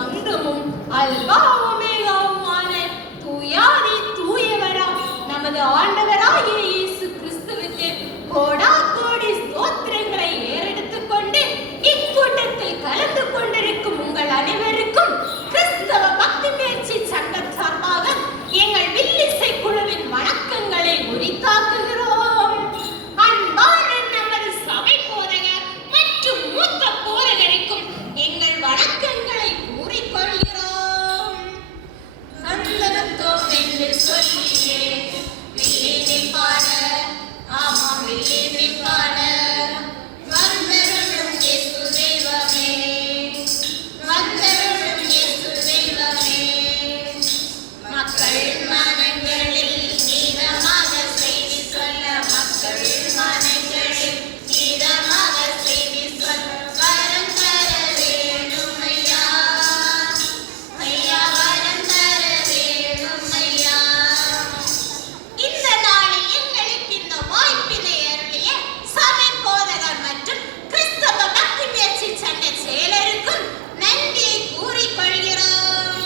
அந்தமும் அல்பா ஒமேகாவுமான தூயாதி தூயவரா நமது ஆண்டவராகிய இயேசு கிறிஸ்துவுக்கு கோடா கோடி ஸ்தோத்திரங்களை ஏறெடுத்துக் கொண்டு இக்கூட்டத்தில் கலந்து கொண்டிருக்கும் உங்கள் அனைவருக்கும் கிறிஸ்தவ பக்தி முயற்சி சங்கம் சார்பாக எங்கள் வில்லிசை குழுவின் வணக்கங்களை உரித்தாக்குகிறோம். அன்பான நமது சபை போதகர் மற்றும் மூத்த போதகருக்கும் எங்கள் வணக்கங்களை கூறிக்கொள்கிறோம். சந்தனத்தோம் என்று சொல்லியே வில்லினில் பாட, ஆமாம் வில்லினில் பாட வந்தருளும் இயேசு தெய்வமே, வந்தருளும் இயேசு தெய்வமே. மக்கள் மனங்களில் நீதமாக செய்தி சொல்ல, மக்கள் மனங்களில் நீதமாக செய்தி சொல்ல வரம் தர வேண்டும் ஐயா, ஐயா வரம் தர வேண்டும் ஐயா. இந்த நாளில் எங்களுக்கு இந்த வாய்ப்பினை அருளிய சபை போதகர் மற்றும் கிறிஸ்தவ பக்தி முயற்சி சங்க செயலருக்கும் நன்றியை கூறிக்கொள்கிறோம்.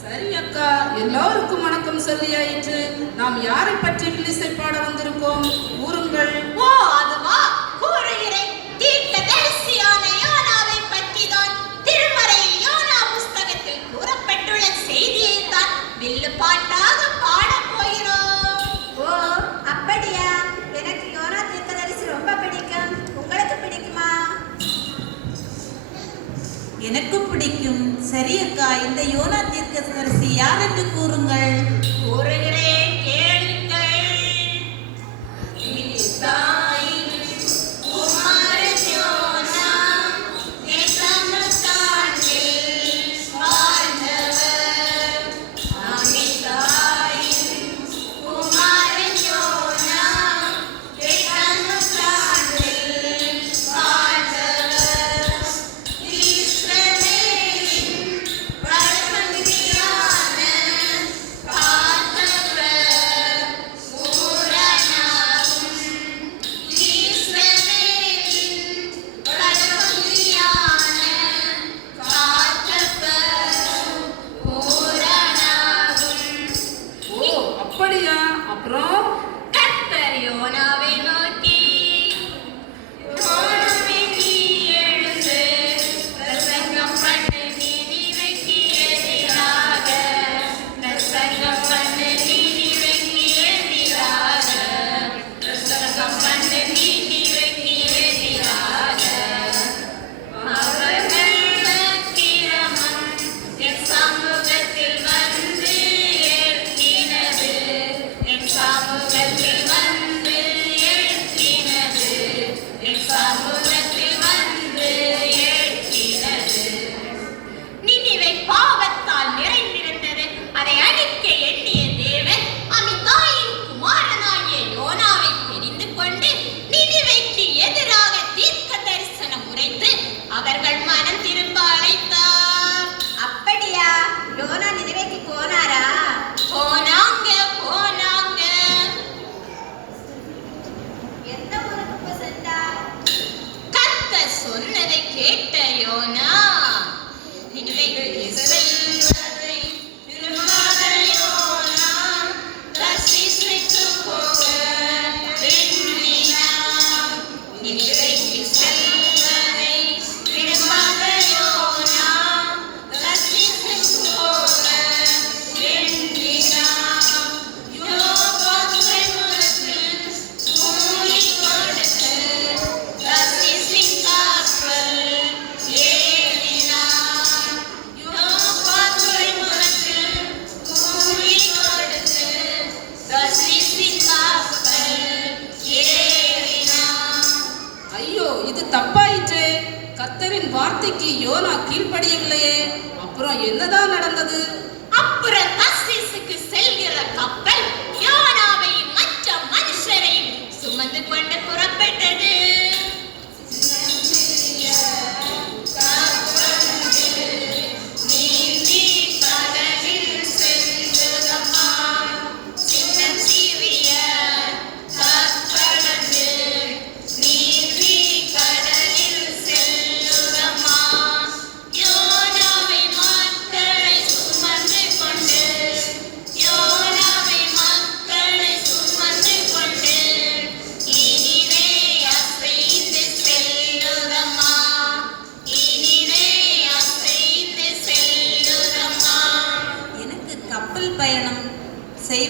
சரி அக்கா, எல்லோருக்கும் வணக்கம் சொல்லியாயிற்று. நாம் யாரை பற்றி வில்லிசை பாட வந்திருக்கோம்? கூறுங்கள். ஓ அதுவா, கூறுகிறேன். தீர்க்கதரிசியான யோனாவை பற்றிதான் திருமறையில் யோனா புஸ்தகத்தில் கூறப்பட்டுள்ள செய்தியைத்தான் வில்லு பாட்டாக பாடப் போகிறோம். ஓ அப்படியா? எனக்கு யோனா தீர்க்கதரிசி ரொம்ப பிடிக்கும். உங்களுக்கு பிடிக்குமா? எனக்கும் பிடிக்கும். சரி அக்கா, இந்த யோனா தீர்க்கதரிசி யார் என்று கூறுங்கள். கூறுகிறேன், கேளுங்கள். தாயின் குமாரன் யோனா தேசமுத்தாண்டில் வாழ்ந்தவர். தாயின் குமாரன் யோனா தேசமுத்தாண்டில் வாழ்ந்தவர். இஸ்ரவேலின் வடபகுதியான காத்தவர் பூரணாகும். இஸ்ரவேலின் வடபகுதியான காத்தவர் பூரணாகும். ஓ அப்படியா? அப்புறம் கர்த்தர் யோனாவை நோக்கி, யோனாவே, நீ எழுந்து பிரசங்கம் பண்ணு நினிவேக்கு எதிராக, பிரசங்கம் பண்ணு நினிவேக்கு எதிராக, பிரசங்கம் பண்ணு நினிவேக்கு எதிராக. அவர்கள் அக்கிரமம் என் சமூகத்தில் வந்து ஏற்கினது, என் சமூகத்தில் வந்து ஏற்கினது, என் சமூகத்தில் வந்து ஏற்கினது. நினிவே பாவத்தால் நிறைந்திருந்தது. அதை அழிக்க எண்ணிய தேவன் அமித்தாயின் குமாரனாகிய யோனாவை தெரிந்து கொண்டு நினிவேக்கு எதிராக தீர்க்க தரிசனம் உரைத்து அவர்கள் மனம் திரும்ப அழைத்தார். அப்படியா? யோனா நினைவைக்கு போனாரா? போனாங்க, போனாங்க. எந்த ஊருக்கு சென்றார்? கர்த்தர் சொன்னதை கேட்ட யோனா நினிவேக்கு செல்வதை விரும்பாத யோனா தர்சீசுக்கு போக எண்ணினான். நினிவேக்கு செல்வதை விரும்பாத யோனா தர்சீசுக்கு போக எண்ணினான். யோப்பா துறைமுகத்தில் கூலி கொடுத்து தர்சீசின் கப்பல் ஏறினான். யோப்பா துறைமுகத்தில் கூலி கொடுத்து தர்சீசின் கப்பல் ஏறினான். ஐயோ, இது தப்பாயிற்றே. கர்த்தரின் வார்த்தைக்கு யோனா கீழ்ப்படியவில்லையே. அப்புறம் என்னதான் நடந்தது? அப்புறம் தர்சீசுக்கு செல்கிற கப்பல் யோனாவையும் மற்ற மனுஷரையும் சுமந்து கொண்டு புறப்பட்டது. நீந்தி கடலில் சென்றதம்மா, சின்னம் சிறிய கப்பலது நீந்தி கடலில் செல்லுதம்மா. யோனாவை மாற்ற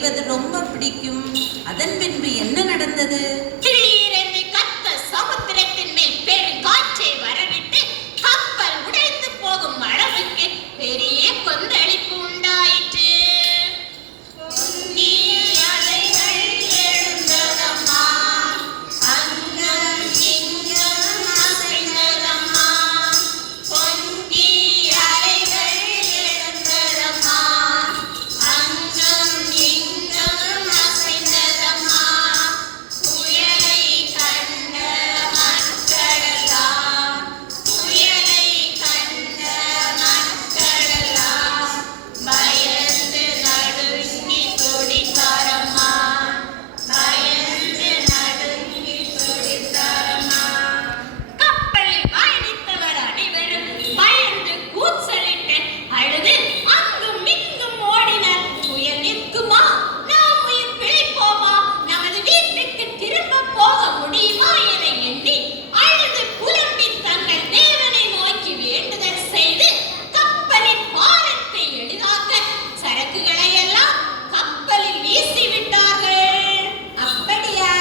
செய்வது ரொம்ப பிடிக்கும். அதன் பின்பு என்ன நடந்தது? திடீரென்று கத்த சமுத்திரத்தின் மேல் பெருங்காற்றை வரவிட்டு கப்பல் உடைந்து போகும் அளவுக்கு பெரிய கொந்தளிப்பு உண்டாயிற்று. பொங்கி அலைகள் எழுந்ததம்மா, அங்கும் இங்கும் அசைந்ததம்மா. பொங்கி அலைகள் எழுந்ததம்மா, அங்கும் இங்கும் அசைந்ததம்மா. புயலை கண்ட மக்களெல்லாம், புயலை கண்ட மக்களெல்லாம் பயந்து நடுங்கி துடித்தாரம்மா, பயந்து நடுங்கி துடித்தாரம்மா. கப்பலில் பயணித்தவர் அனைவரும் பயந்து கூச்சலிட்டு அழுது அங்கும் இங்கும் ஓடினர். புயல் நிற்குமா, நாம் உயிர் பிழைப்போமா, நமது வீட்டுக்கு திரும்ப போக முடியுமா என எண்ணி அழுது புலம்பி தங்கள் தேவனை நோக்கி வேண்டுதல் செய்து கப்பலின் பாரத்தை எளிதாக்க சரக்குகளை எல்லாம் கப்பலில் வீசிவிட்டார்கள். அப்படியா?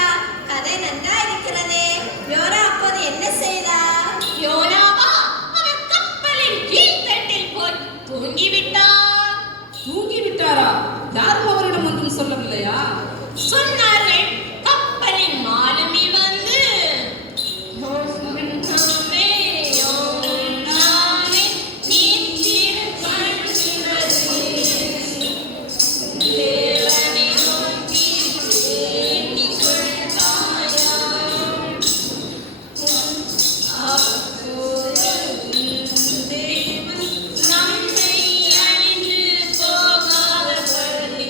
கதை நன்றா இருக்கிறதே. யோனா அப்போது என்ன செய்தார்? யோனாவா, அவன் கப்பலின் கீழ்த்தட்டில் போய் தூங்கிவிட்டான். தூங்கிவிட்டாரா? யாரும் அவரிடம் ஒன்றும் சொல்லவில்லையா? சொன்னார்கள். கப்பலின் மாலுமி வந்து, யோனாவே, யோனாவே, நீ தீர்க்கதரிசி, தேவனை நோக்கி வேண்டிக் கொள்வாயா. அப்போது தேவன் நம்மை அழிந்து போகாதபடி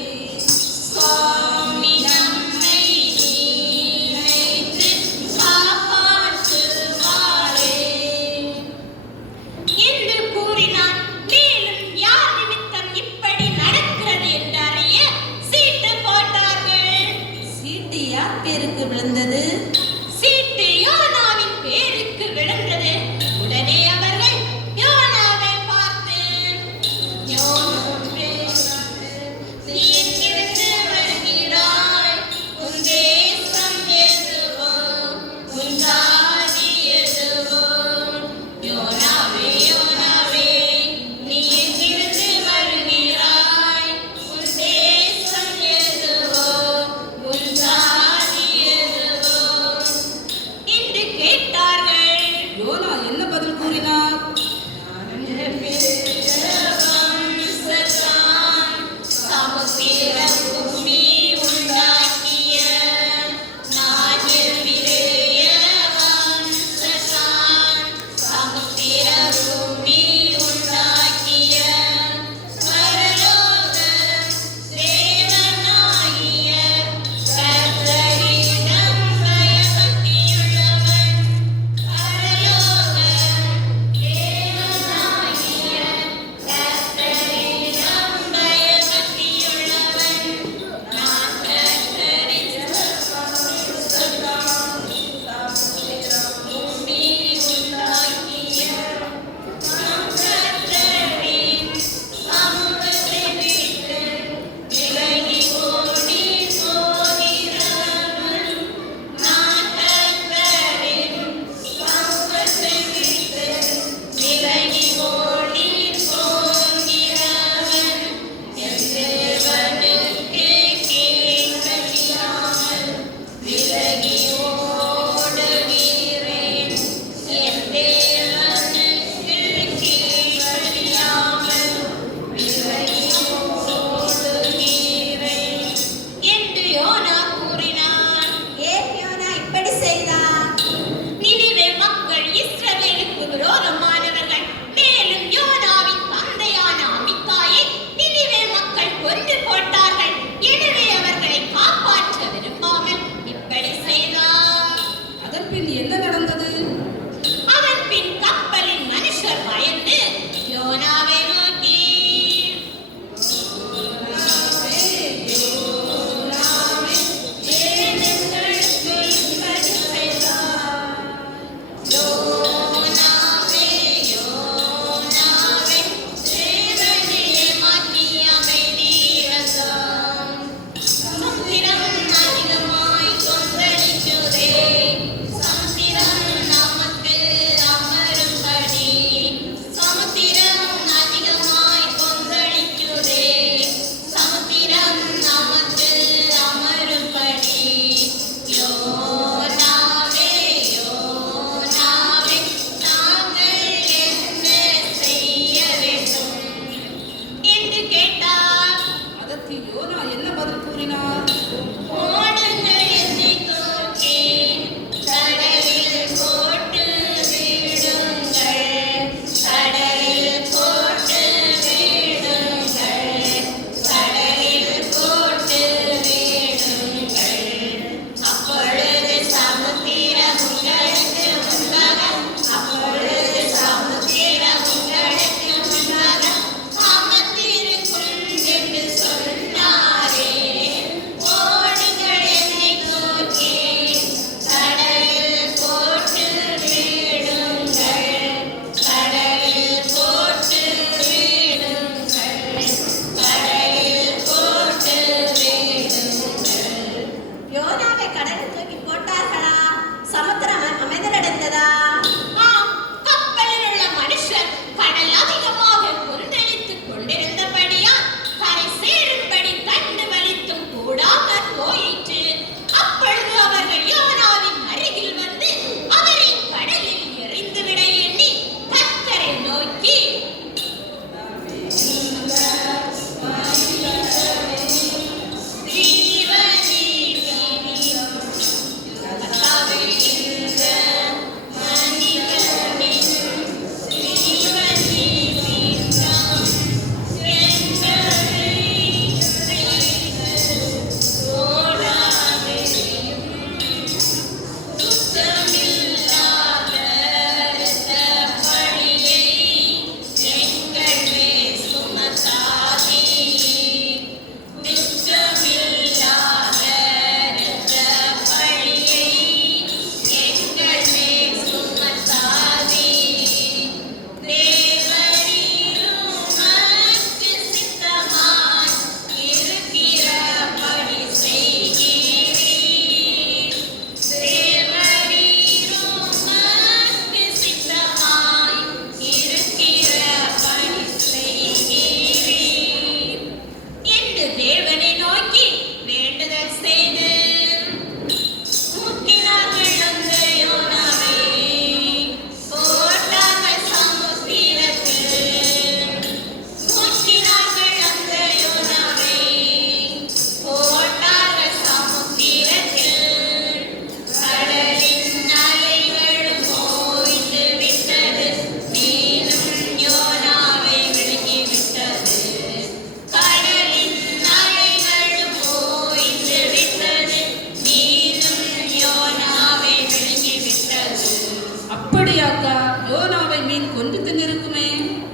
அப்படியாக்கா? யோனாவை மீன் கொன்று தின்னிருக்குமே.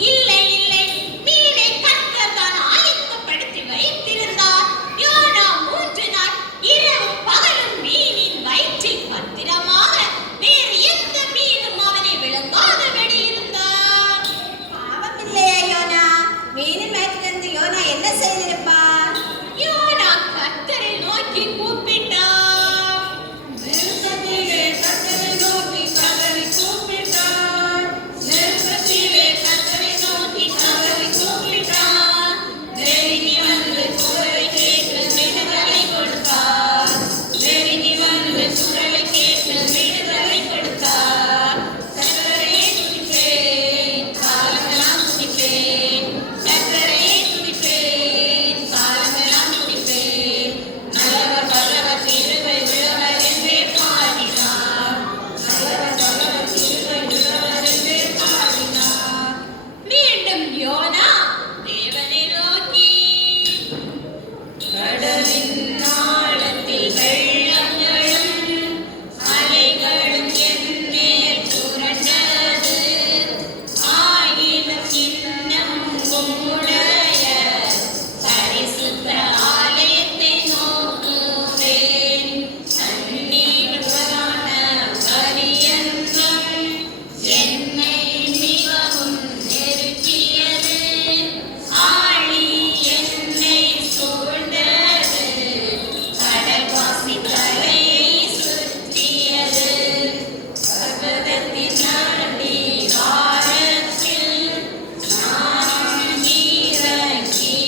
இல்லை இல்லை, மீனை கர்த்தர் தான் ஆயத்தப்படுத்தி வைத்திருந்தார். யோனா 3 நாள் இரவும் பகலும் மீனின் வயிற்றில் பத்திரமாக வேறு எந்த மீனும் அவனை விழுங்காதபடி இருந்தார். பாவமில்லையா யோனா? மீனின் வயிற்றிலிருந்து யோனா என்ன செய்திருப்பார்? யோனா கர்த்தரை நோக்கி கூப்பிட்டார். நெருக்கத்திலே கர்த்தரை நோக்கி கதறி கூப்பிட்டார். நெருக்கத்திலே கர்த்தரை நோக்கி கதறி கூப்பிட்டார். நெருங்கி வந்து குரலை கேட்டு விடுதலை கொடுத்தார். நெருங்கி வந்து குரலை கேட்டு விடுதலை கொடுத்தார். கர்த்தரையே துதிப்பேன், காலமெல்லாம் துதிப்பேன். கர்த்தரையே துதிப்பேன், காலமெல்லாம் துதிப்பேன். நல்லவர் வல்லவர் கிருபை உள்ளவர் என்றே பாடினார். நல்லவர் வல்லவர் கிருபை உள்ளவர் என்றே பாடினார். மீண்டும் யோனா தேவனை நோக்கி, கடலின் ஆழத்தில் வெள்ளங்களும் அலைகளும் என் மேல் புரண்டது. ஆயினும் இன்னும் உம்முடைய பரிசுத்த ஆலயத்தை நோக்குவேன். தண்ணீரான பரியந்தம் என்னை மிகவும் நெருக்கியது. ஆழி என்னை சூழ்ந்தது. கடல்வாசி தலையை சுற்றியது. பர்வதத்தின் அடிவாரத்தில் நான் இறங்கி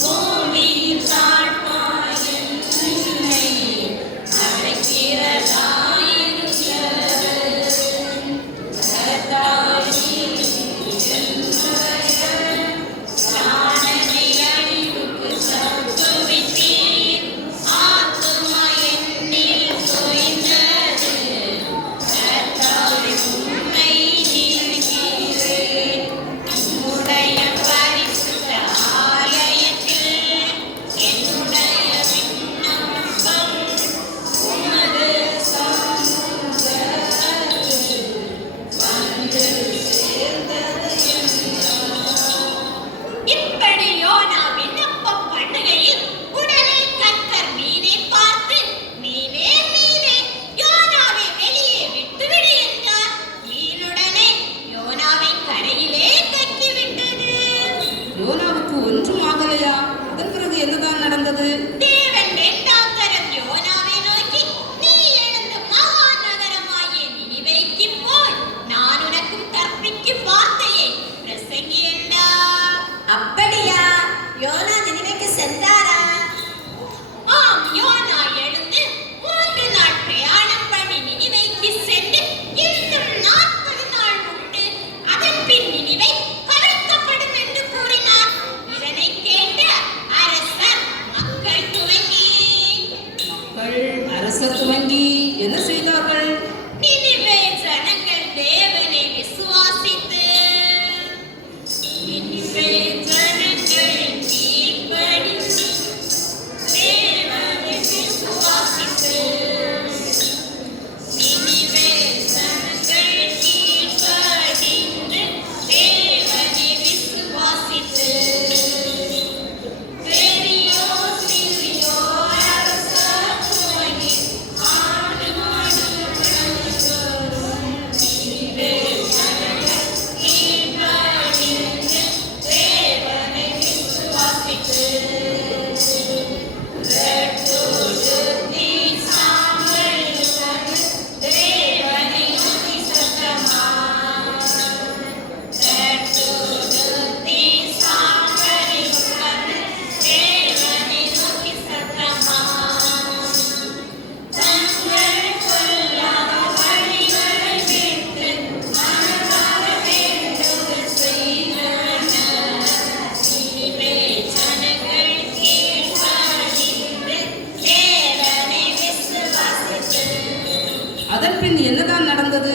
பூமியின் தாழ்வாய் என்னை அழைக்கிறதாயிருக்கிறது. பிராணனை அழிவுக்கு தப்புவித்தீர். ஆத்துமா என்னில் தோய்ந்தது. கர்த்தாவே, உம்மை நினைக்கிறேன். உம்முடைய பரிசுத்த ஆலயத்தில் என்னுடைய விண்ணப்பம் உமது சமூகத்தில் வந்து சேர்ந்தது என்றார். இப்படி யோனா விண்ணப்பம் பண்ணுகையில் உடனே கர்த்தர் மீனை பார்த்து, மீனே மீனே, யோனாவை வெளியே விட்டுவிடு என்றார். மீனுடனே யோனாவை கரையிலே கக்கிவிட்டது. யோனாவுக்கு ஒன்றும் ஆகலையா? அதன் பிறகு என்னதான் நடந்தது? தேவன் 2ஆம் தரம் யோனாவை நோக்கி, நீ எழுந்து மகா நகரமாகிய நினிவேக்கு போய் நான் உனக்கு கற்பிக்கும் வார்த்தையை பிரசங்கி என்றார். அப்படியா? யோனா நினிவேக்கு சென்றாரா? ஆம், யோனா எழுந்து 3 நாள் பிரயாணம் பண்ணி நினிவேக்கு சென்று இன்னும் 40 நாள் உண்டு. அதன் பின் நினிவே கவிழ்க்கப்படும் என்று கூறினார். இதனை கேட்ட அரசர் மக்கள் துவங்கி என்ன செய்தார்கள்? நினிவே ஜனங்கள் தேவனை விசுவாசித்து, நினிவே ஜனங்கள் கீழ்ப்படிந்து தேவனை விசுவாசித்து, நினிவே ஜனங்கள் கீழ்ப்படிந்து தேவனை விசுவாசித்து, பெரியோ சிறியோ அரசர் துவங்கி ஆடு மாடு விலங்குகளும் நினிவே ஜனங்கள் கீழ்ப்படிந்து தேவனை விசுவாசித்து, ரெட்டுடுத்தி சாம்பலுடன் தேவனை நோக்கி சத்தமாய், ரெட்டுடுத்தி சாம்பலுடன் தேவனை நோக்கி சத்தமாய், தங்கள் பொல்லாத வழிகளை விட்டு மனதார வேண்டுதல் செய்தனர். நினிவே ஜனங்கள் கீழ்ப்படிந்து தேவனை விசுவாசித்து, அதன் பின் என்னதான் நடந்தது?